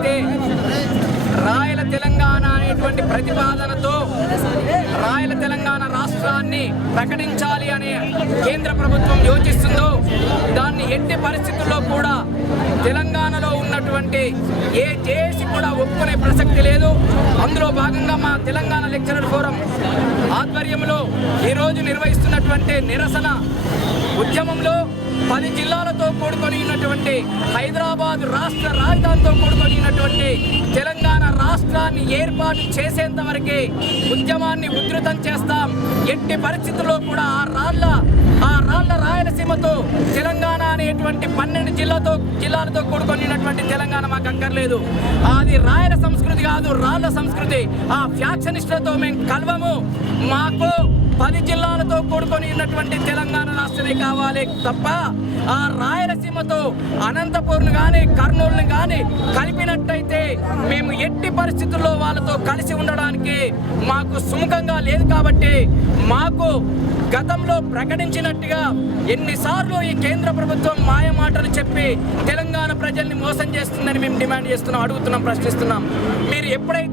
ఏదైతే రాయల తెలంగాణ అనేటువంటి ప్రతిపాదనతో రాయల తెలంగాణ రాష్ట్రాన్ని ప్రకటించాలి అని కేంద్ర ప్రభుత్వం యోచిస్తుందో దాన్ని ఎట్టి పరిస్థితుల్లో కూడా తెలంగాణలో ఉన్నటువంటి ఏ జేఏసీ కూడా ఒప్పుకునే ప్రసక్తి లేదు. అందులో భాగంగా మా తెలంగాణ లెక్చరర్ ఫోరం ఆధ్వర్యంలో ఈరోజు నిర్వహిస్తున్నటువంటి నిరసన ఉద్యమంలో పది జిల్లాలతో కూడుకొని ఉన్నటువంటి హైదరాబాద్ రాష్ట్ర రాజధాని కూడుకొని తెలంగాణ రాష్ట్రాన్ని ఏర్పాటు చేసేంత వరకే ఉద్యమాన్ని ఉధృతం చేస్తాం. ఎట్టి పరిస్థితుల్లో కూడా ఆ రాళ్ళ ఆ రాళ్ళ రాయలసీమతో తెలంగాణ అనేటువంటి పన్నెండు జిల్లాతో జిల్లాలతో కూడుకొనినటువంటి తెలంగాణ మాకు అక్కర్లేదు. అది రాయల సంస్కృతి కాదు రాళ్ళ సంస్కృతి. ఆ ఫ్యాక్షనిస్టులతో మేము కలవము. మాకు పది జిల్లాలతో కూడుకొని ఉన్నటువంటి తెలంగాణ రాష్ట్రమే కావాలి తప్ప ఆ రాయలసీమతో అనంతపూర్ను కానీ కర్నూలును కానీ కలిపినట్టయితే మేము ఎట్టి పరిస్థితుల్లో వాళ్ళతో కలిసి ఉండడానికి మాకు సుముఖంగా లేదు కాబట్టి మాకు గతంలో ప్రకటించినట్టుగా ఎన్నిసార్లు ఈ కేంద్ర ప్రభుత్వం మాయ మాటలు చెప్పి తెలంగాణ ప్రజల్ని మోసం చేస్తుందని మేము డిమాండ్ చేస్తున్నాం అడుగుతున్నాం ప్రశ్నిస్తున్నాం. మీరు ఎప్పుడైతే